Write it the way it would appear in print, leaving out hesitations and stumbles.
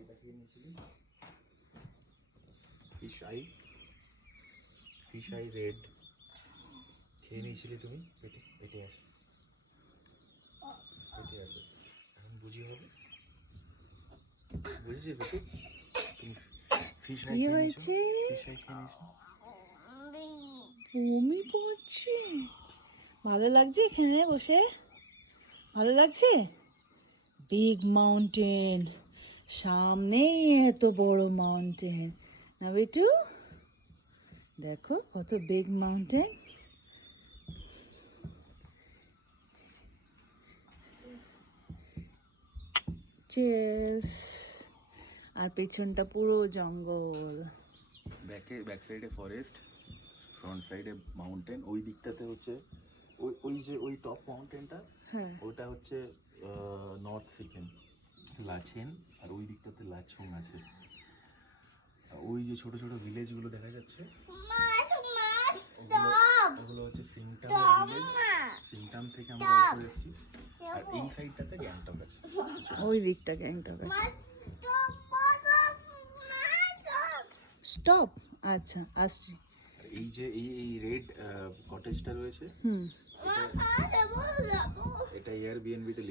আইটা খেয়ে নিয়েছিলি, fish I red খেয়ে নিয়েছিলি তুমি, পেটে পেটে আছে, পেটে আছে। এখন বুঝি হবে, বুঝেছি পেটে তুমি ফিশ আই খেয়ে নিয়েছো, ফিশ আই খেয়ে নিয়েছো। বমি পড়ছে। ভালো লাগছে এখানে বসে? ভালো লাগছে? বিগ মাউন্টেন, সামনে এত বড় মাউন্টেন না বেটু? দেখো কত বিগ মাউন্টেন। চিয়ার্স। আর পেছনটা পুরো জঙ্গল। ব্যাক সাইডে ফরেস্ট, ফ্রন্ট সাইডে মাউন্টেন। ওই দিকটাতে হচ্ছে ওই যে ওই টপ মাউন্টেনটা, হ্যাঁ, ওটা হচ্ছে নর্থ সিকিম, লাচেন। আর ওই দিকটাতে লাচুং আছে। আর ওই যে ছোট ছোট ভিলেজগুলো দেখা যাচ্ছে, ওগুলো হচ্ছে সিংটামের ভিলেজ। সিংটাম থেকে আমরা উপরে এসেছি। আর এই সাইডটাতে গ্যাংটক আছে। ওই দিকটা গ্যাংটক আছে। স্টপ। আচ্ছা আসছি। আর এই যে এই রেড কটেজটা রয়েছে, হুম। এটা এয়ারবিএনবি তে